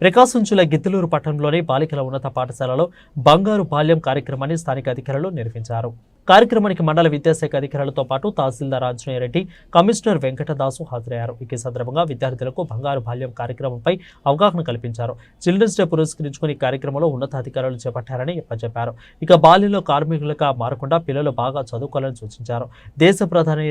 ప్రకాశం జిల్లా గిద్దలూరు పట్టణంలోని బాలికల ఉన్నత పాఠశాలలో బంగారు బాల్యం కార్యక్రమాన్ని స్థానిక అధికారులు నిర్వహించారు. కార్యక్రమానికి మండల విద్యాశాఖ అధికారులతో పాటు తహసీల్దార్ ఆంజనేయ రెడ్డి, కమిషనర్ వెంకటదాసు హాజరయ్యారు. ఈ సందర్భంగా విద్యార్థులకు బంగారు బాల్యం కార్యక్రమంపై అవగాహన కల్పించారు. చిల్డ్రన్స్ డే పురస్కరించుకుని ఈ కార్యక్రమంలో ఉన్నతాధికారులు చేపట్టారని చెప్పారు. బాల్యంలో కార్మికులుగా మారకుండా పిల్లలు బాగా చదువుకోవాలని సూచించారు. దేశ ప్రధాని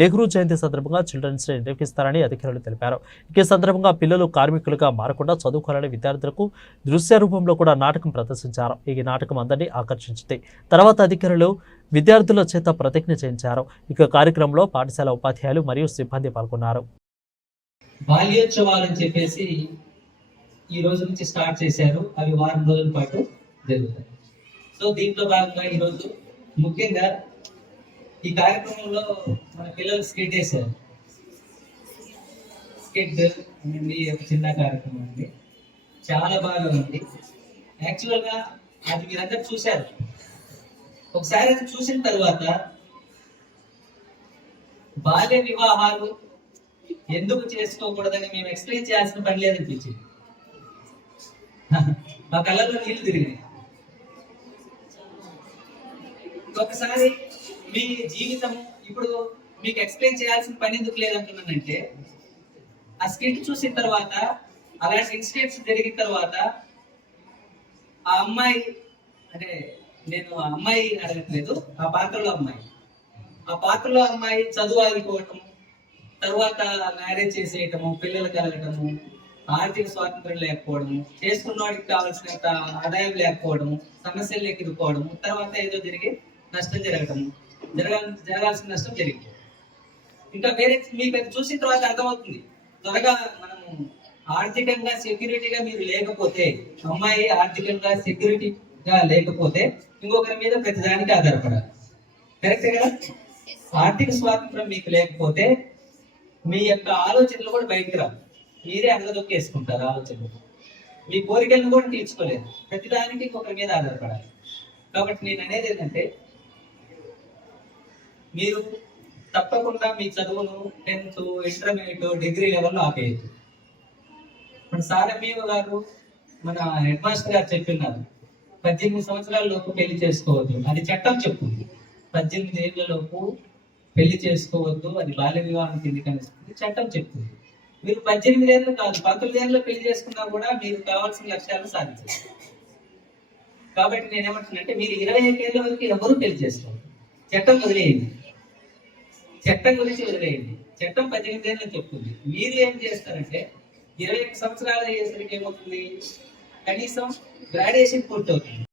నెహ్రూ జయంతి సందర్భంగా చిల్డ్రన్స్ డే నిర్వహిస్తారని అధికారులు తెలిపారు. ఈ సందర్భంగా పిల్లలు కార్మికులుగా మారకుండా చదువుకోవాలని విద్యార్థులకు దృశ్య రూపంలో కూడా నాటకం ప్రదర్శించారు. ఈ నాటకం అందరినీ ఆకర్షించింది. తర్వాత అధికారులు విద్యార్థుల చేత ప్రతిజ్ఞ చేయించారు. కార్యక్రమంలో పాఠశాల ఉపాధ్యాయులు మరియు సిబ్బంది పాల్గొన్నారు. బాల్యోత్సవాలని చెప్పేసి ఈ రోజు నుంచి స్టార్ట్ చేశారు. అవి వారం రోజుల పాటు జరుగుతాయి. సో దీంట్లో భాగంగా ఈరోజు ముఖ్యంగా ఈ కార్యక్రమంలో మన పిల్లలు స్కిట్ వేశారు. స్కిట్ అనేది ఒక చిన్న కార్యక్రమం అండి. చాలా బాగా ఉంది. యాక్చువల్గా అది మీరందరూ చూశారు. ఒకసారి అది చూసిన తర్వాత బాల్య వివాహాలు ఎందుకు చేసుకోకూడదని మేము ఎక్స్ప్లెయిన్ చేయాల్సిన పని లేదనిపించింది. మా కళ్ళలో నీళ్లు తిరిగినాయి. ఒకసారి మీ జీవితం ఇప్పుడు మీకు ఎక్స్ప్లెయిన్ చేయాల్సిన పని ఎందుకు లేదంటున్నానంటే, ఆ స్కిట్ చూసిన తర్వాత, అలాంటి ఇన్సిడెంట్స్ జరిగిన తర్వాత ఆ అమ్మాయి, అంటే నేను ఆ అమ్మాయి అడగట్లేదు, ఆ పాత్రలో అమ్మాయి చదువు ఆగిపోవటము, తర్వాత మ్యారేజ్ చేసేయటము, పిల్లలు కలగటము, ఆర్థిక స్వాతంత్రం లేకపోవడము, చేసుకున్న వాడికి కావాల్సినంత ఆదాయం లేకపోవడము, సమస్యలు ఎక్కిపోవడము, తర్వాత ఏదో జరిగి నష్టం జరగాల్సిన నష్టం జరిగింది. ఇంకా వేరే మీకు అది చూసిన తర్వాత అర్థమవుతుంది. త్వరగా మనము ఆర్థికంగా సెక్యూరిటీగా మీరు లేకపోతే, అమ్మాయి ఆర్థికంగా సెక్యూరిటీగా లేకపోతే ఇంకొకరి మీద ప్రతిదానికి ఆధారపడాలి. కరెక్టే కదా? ఆర్థిక స్వాతంత్రం మీకు లేకపోతే మీ యొక్క ఆలోచనలు కూడా బయటకు రావు. మీరే అడగదొక్కేసుకుంటారు ఆలోచనలు. మీ కోరికలను కూడా తీర్చుకోలేదు. ప్రతిదానికి ఇంకొకరి మీద ఆధారపడాలి. కాబట్టి నేను అనేది ఏంటంటే, మీరు తప్పకుండా మీ చదువును 10th, ఇంటర్మీడియట్, డిగ్రీ లెవెల్లో ఆపేయద్దు. మన సారమీవ గారు, మన హెడ్ మాస్టర్ గారు చెప్పినారు, 18 సంవత్సరాల లోపు పెళ్లి చేసుకోవద్దు. అది చట్టం చెప్తుంది. 18 ఏళ్ల లోపు పెళ్లి చేసుకోవద్దు, అది బాల్య వివాహం కిందకి అనిస్తుంది, చట్టం చెప్తుంది. మీరు 18 ఏళ్ళు కాదు, 19 ఏళ్ళలో పెళ్లి చేసుకున్నా కూడా మీరు కావాల్సిన లక్ష్యాలను సాధించారు. కాబట్టి నేనేమంటున్నానంటే, మీరు 21 ఏళ్ళ వరకు ఎవరు పెళ్లి చేసుకోవాలి. చట్టం వదిలేయండి. చట్టం గురించి వదిలేయండి. చట్టం 18 ఏళ్ళు చెప్తుంది. మీరు ఏం చేస్తారంటే, 21 సంవత్సరాలు అయ్యేసరికి ఏమవుతుంది, కనీసం గ్రాడ్యుయేషన్ పూర్తవుతుంది.